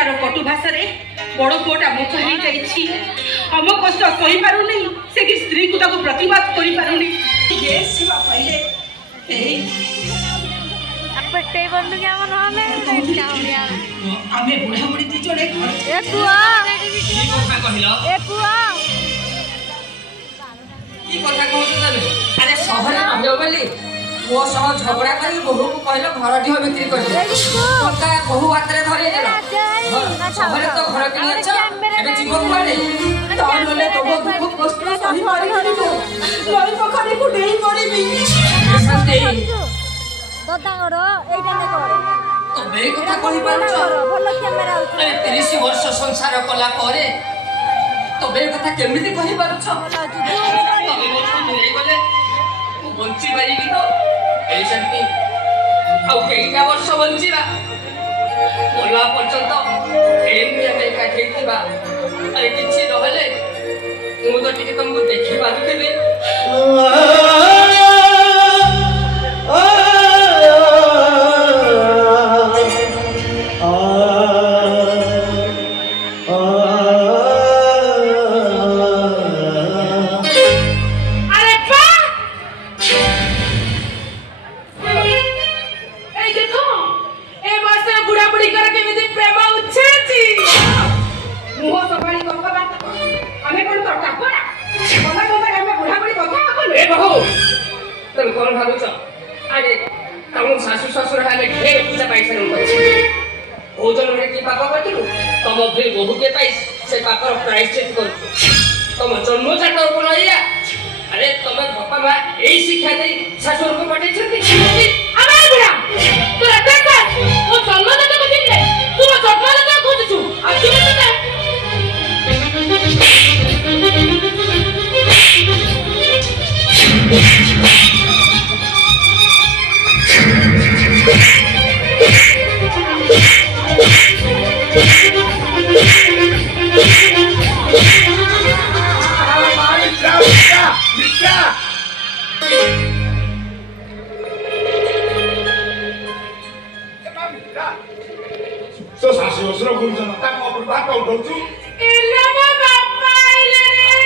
तार कटु भाषा रे बड़ पुओटा मुख हो जाइछि हम कष्ट सही पारुनी से कि स्त्री को ताको प्रतिवाद करि पारुनी ये शिवा पहिले ए अपटे बंद क्या मन हले क्या आमे बुढ़ा बुढ़ी ती चले घर ए कुआ की কথা কহিলো ए कुआ की কথা कहू तबे अरे शहर रहबो बोली वो सह झगड़ा करी बहु को कहलो घर ढियो बिक्री कर पक्का बहु हातरे धरि देलो शहर तो घर किन अच्छा एबे जीवन पड़े तो नले तो दुख कष्ट सही मारी हरिबो लई पखरी को देई परिबी संते दादार एटा ने कर तबे কথা কহি পারছ भलो कैमरा अरे 30 वर्ष संसार कला परे तबे কথা केमिति कहि पारछ तबे मोर नहीं गले तू बंची बारी तो এই শান্তি আও কেইটা বর্ষ বঞ্চিবা মোলা পর্যন্ত এমনি আমি কাটিবা আরে কিছু নহলে ମୁଁ ତ ଟିକେ ତମକୁ ଦେଖି ପାରୁଥିବି तुम जन्म जात बोलिया अरे तुम बापा माँ यही शिक्षा दे शाशुर को पठे So sashi osro gunjana ta ko ba ka udochu एला मो बापा आइले रे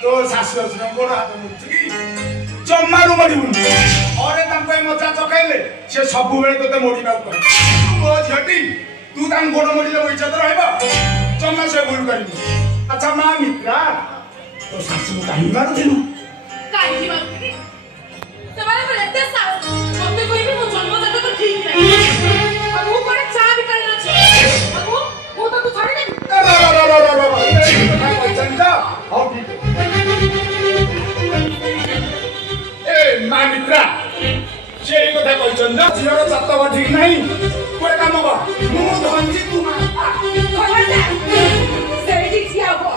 तो सासी osro गोड़ हाथ मुचकी जम्मारू मरिबुन अरे तांको मजा चकाइले से सब बेले तते मोडिबा कर मो झटी तू तां गोड़ मोडिले हो इज्जत रहबा जम्मा से भूल करबी अच्छा मा मित्रा तो सासी मु काहि मारू दिनु काहि मारू तबारे पर एते सास मते कोई भी मो जन्म जात तो ठीक नहीं अब वो कोने चा भी कर छ अब वो तो तू छोड़ दे चंदा हाउ ठीक मा मित्रा से कथा कहछन जा झियर चत्तवा ठीक नाही कोइ काम बा मु धनजी तू मा खबरदार सेठी छिया हो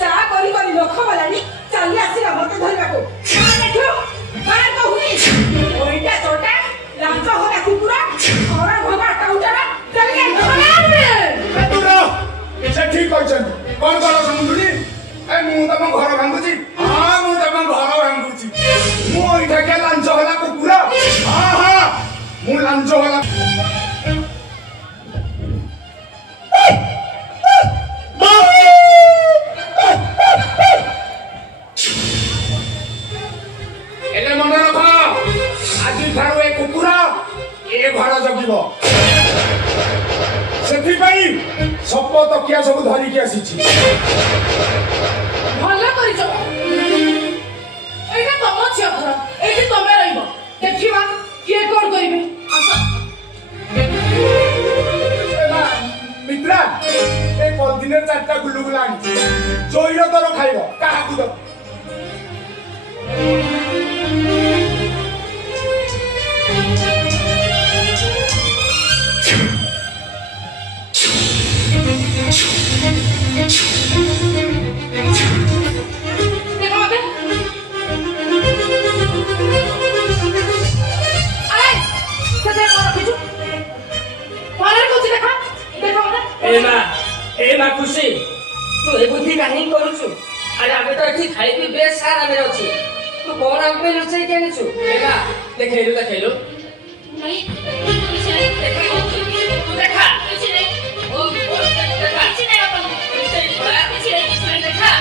चा करी करी लोख बलानी चली आसीला मते धरबा को देखो बार को हुनी ओइटा छोटा लांच होला कुकुरा और भगा काउंटर चली आ तुरा से ठीक कहछन कोन करो समुद्री ए मु तम घर भांगुची हां मु तम घर भांगुची मु इठा के लांच होला कुकुरा हां हां मु लांच होला एले मन रख आज ठारो ए कुकुरा ए घर जगिबो सेठी पई सब तकिया सब धरि के आसीची भला करिছো एटा तम छिया घर एठी तमे रहिबो देखिबा के कोन करिबे मित्रा ए पलदिने चारटा गुलुगुला आनी जोइरो तोर खाइबो काहाकु दो अरे आमे तो एठी खाई भी बेस सारा मेरे अछि तू कोन आम पे लुचै के छु देखा देखेलु नहीं कुछ नहीं तू देखा कुछ नहीं ओ देखा कुछ नहीं बाबा कुछ नहीं देखा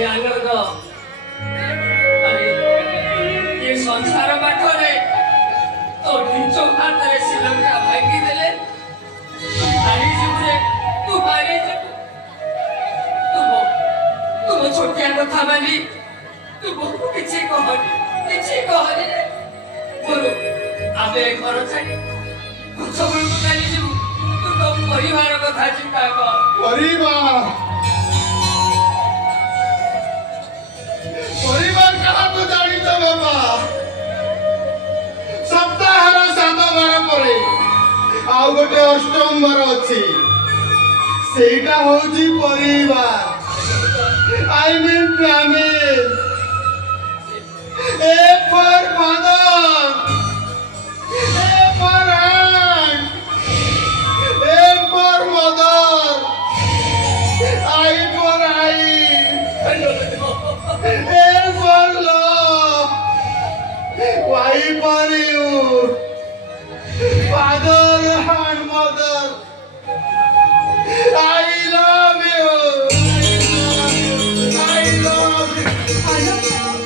ध्यान दो ये संसार बाटरे तो निचो हाथ रे श्रीलंका भागी देले हारी जिबरे तू हारी जिबु तुम छोटिया कथा मानी तू बहु किछि कहनी रे बोलो आबे घर छाड़ी सब लोग चली जिबु तू तो परिवार कथा चिंता कर परिवार कहा तो जानी तो बाबा सप्ताह सातबार परे आउ गोटे अष्टम बर अच्छी सेटा होची परिवार I mean family A for father A for aunt A for mother I for I A for love, why for you, father and mother, I love you, I love you.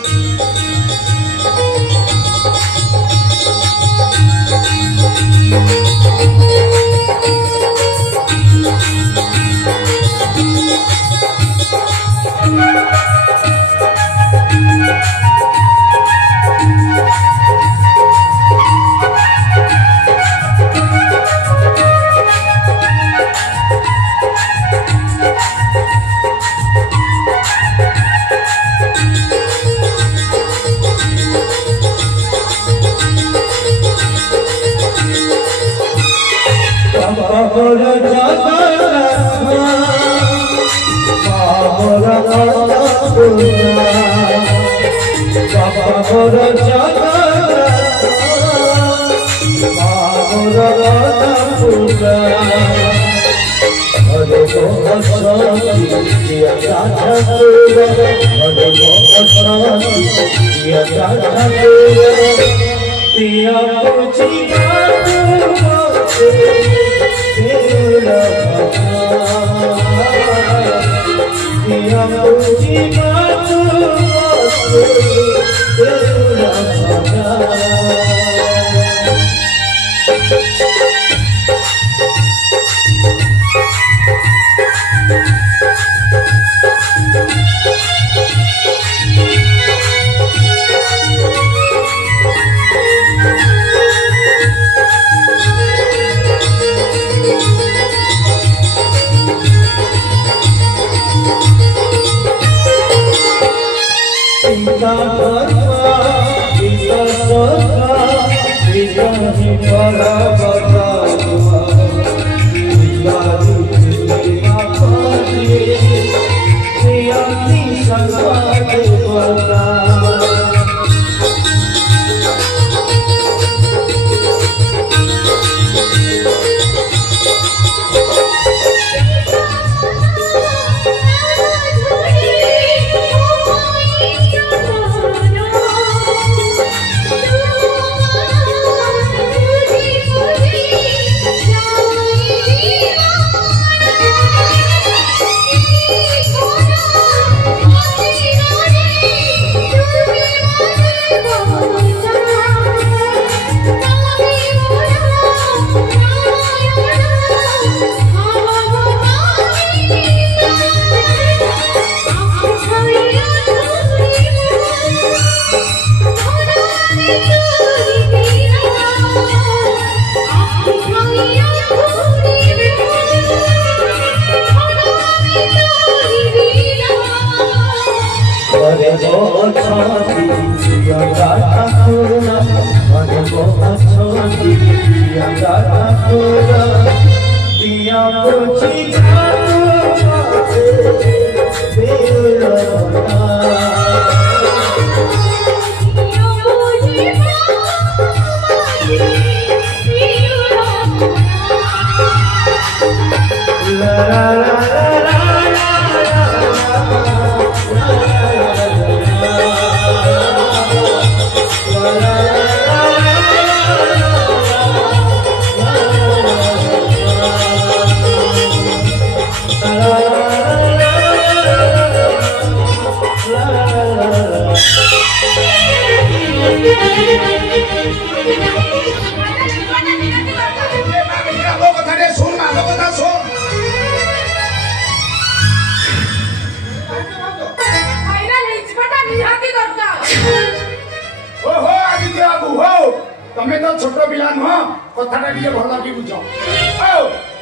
तमें तो छोट पिला नुह कथा टे भल कि बुझ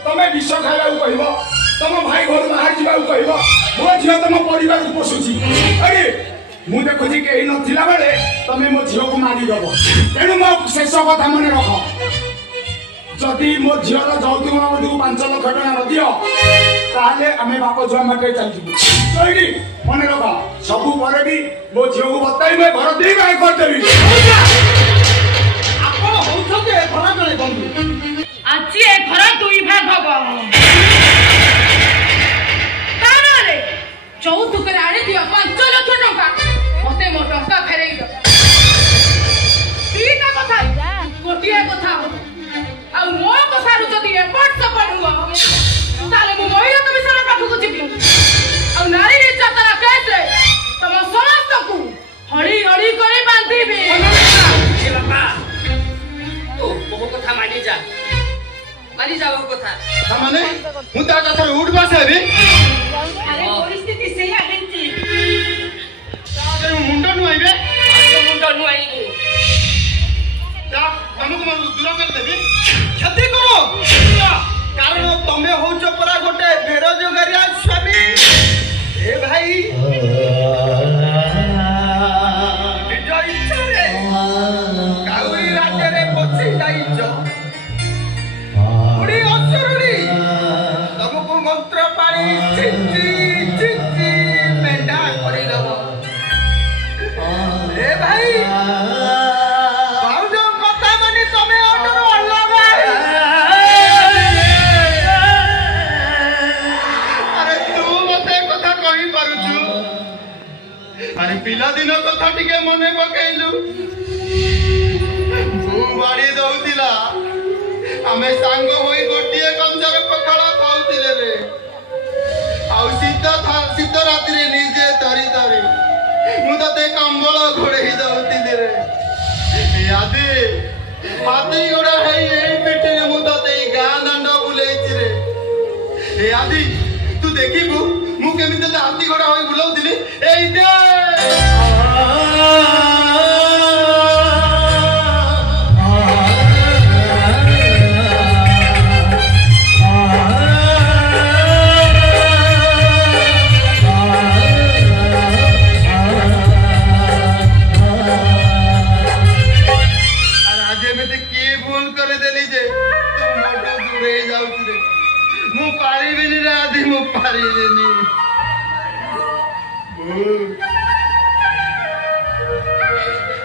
तमें विष खावा कह तुम भाई घर बाहर जावाक कह मो झील तुम परिवार पोषुची अरे मु देखुची कहीं नथिला बेले तमें मो झील को मारिदेव तेणु मो शेष कथा मन रख जदि मो झील यौतुक बाबद 5 लाख टका न दियो ताले आमे बाप झुआ माटे चलजिबु सही मन रख सबु परे भी मो झील को बताई मैं घर दे काय कर देबी आज ए घर 2 भाग हब तारे चौथुक आनी दियो 5 लाख टका मते मो टका फेरई दो तीटा कथा गोटिए कथा आ मो कथा रु जदी एपट से पडुओ ताले मो महिला कमिशनर पाखु जिबी आ नारी निर्यातना केस रे तम समस्त को हड़ी हड़ी करे बांधीबे ए बाबा तो वो कथा मानी जा वो कथा माने मु ता कथा उठ बासे अभी अरे परिस्थिति से आगेंती तारे मुंडा नु आइबे मुंडा नु आइबे ता हमको मन दूर कर देबी क्षति करो कारण तमे होचो परा गोटे बेरोजगारिया स्वामी ए भाई निज इच्छा रे काउरी राज्य रे पछी जाइछ उड़ी असुरी तुमको मंत्र पानी चिच्ची मेंढा करी दबो ए भाई बाउजो कथा मानी तमे ऑर्डर अलगा अरे तू मते कथा कहि पारुछु अरे पिला दिन कथा टिके मने पकेइलु तू बाड़ी दउतिला आमे सांग होई गोटिए कंजर पखाला खाउतिले रे आउ सीता रात्रि रे निजे तरी तरी मु तते कंबळ घोड़ेई दउतिले रे यादे हाथी गोड़ा है ए पेटे मु तते गां दंड बुलेछि रे यादी तू देखिबु मु केमिते हाथी गोड़ा होई बुलाउतिली एई दे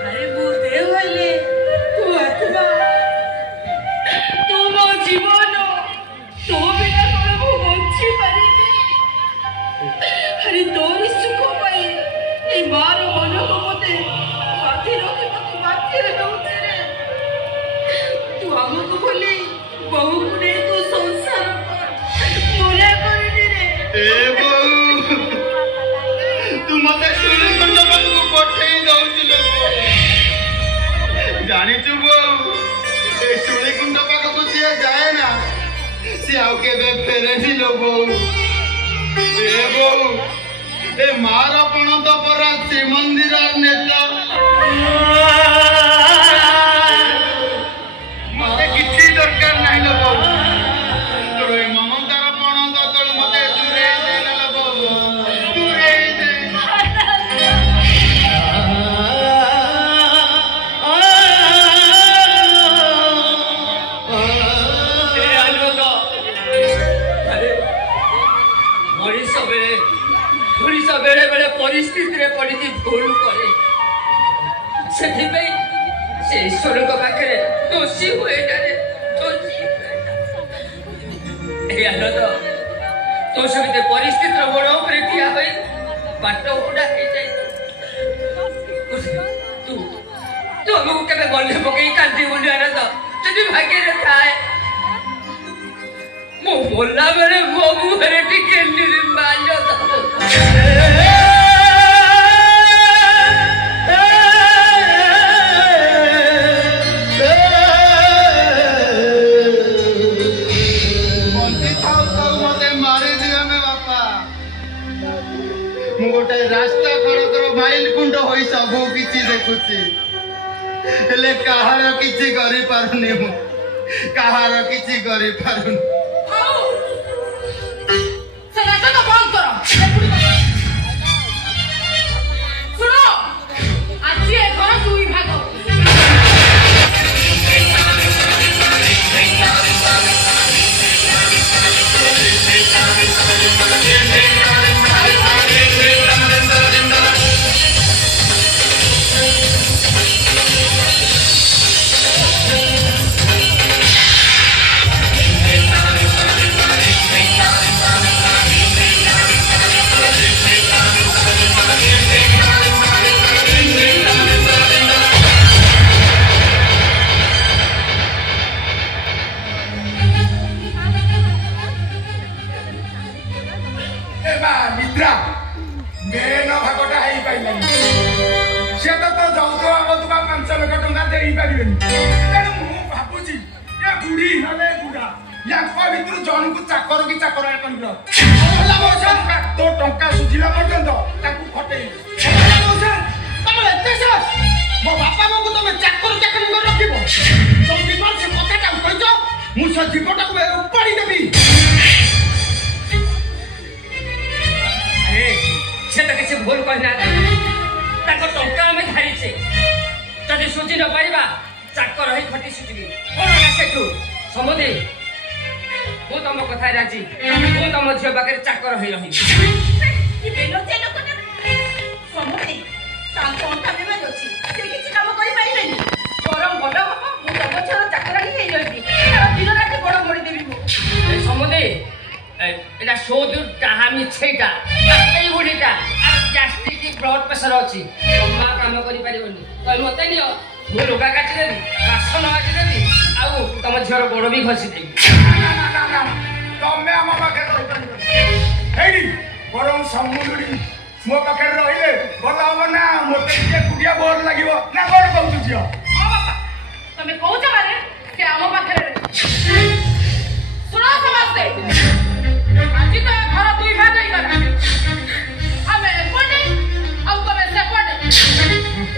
अरे बुद्धे वाले तू आत्मा तू मो जीवन तो बिना कोन मु बंची पारिबे अरे तोरी सुख पाई ए मार मन को मते साथी रखे मते बाती रे होते रे तू हमको बोली बहु गुने तू संसार मोरा करनी रे ए बहु तू मते सुनी कंड को पठेई दउतिलो जानी छु बहु ए सुनी कुंड पाक को जे जाए ना से आउ के बे फेरेनी लो बहु ए बहु ए मार पण तो परा श्री मंदिर नेता मते किछि दरकार नाही लो बहु तोरे ममतार पण तो तोल मते दूरे दे लो बहु दूरे दे बेले बेले परिस्थिति रे पड़ी भूल करे से ईश्वर को पाखे दोषी हुए आनंद तो समित परिस्थिति बड़ उपरे ठिया हुई बाट उड़ा तू हमको केवे गले पकई कांदी आनंद जदि भाग्य थाए मो बोला बेले मो मुहरे टिके निर्माल्य होई सबू किछि देखुछि हेले कहार किछि करि पारुनी मु कहार किछि करि पारुनी हाउ से नाटक बंद करो सुनो आज ये घर दुई भाग जन को चाकर की चाकर तो टंका सुझिला पर्यंत खटे मो बापा मो को तुम चाकर चाकर कर रखिब तुम जीवन से कथा कहछ मु से जीवटा को उपाड़ी देबी अरे से तो किसी भूल कहना ताको टंका में धारी छे जदि सुझि न पाइबा चाकर रही खटी सुझिबी कोन ना सेठू समदे मु तम कथा राजी मु तम झियो पाके चाकर होई रही ई बेलो जे लोक ना समते ता टंका में अछि से किछि काम करि पाइबेनी परम बड हो मु तम छर चाकरानी हेई रही दिन रात बड़ मोड़ी देबी मु समदे एटा सोदु टाहामी छेटा एई गुडीटा आ गैस्ट्रिक ब्लड प्रेशर अछि जम्मा काम करि पारिबनी तो मते नियो मु लोगा काटी देबी राशन काटी देबी आउ तम झियर गोड़ भी घसी देबी तमे हम पाखे रही बरम समुद्री मो पाखे रहिले भल हम ना मते के कुडिया बोर लागिवो ना कोन कहू जियो हां बाबा तमे कहू छ माने से हम पाखे सुनो समझते आज तो घर दुई भाग ही कर हमें एपटे आ तमे सेपटे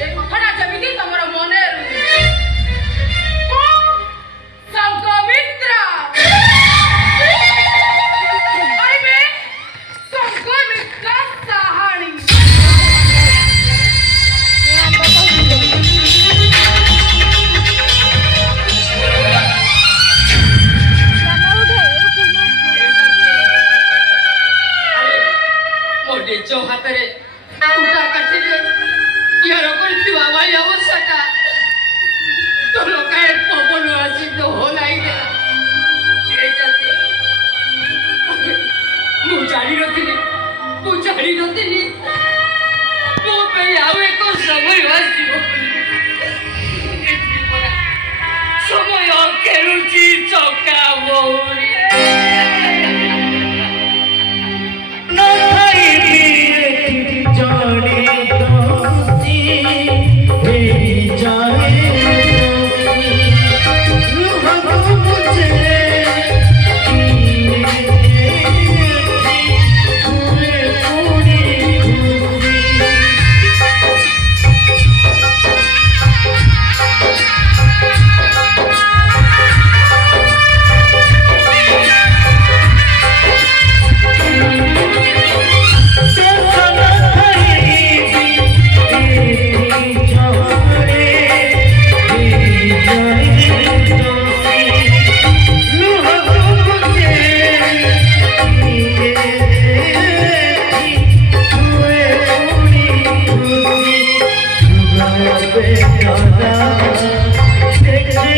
ए कथाटा जमिति तमरो मने संगमित्रा जो हातरे टूटा काटिले यार करथि बाबा ये अवस्था तो लोकाय पवन आसी तो होलाई दे एटा मु जानी नथिली मो पे आवे को समय आसीबो समय केरुची चौका मोरी Take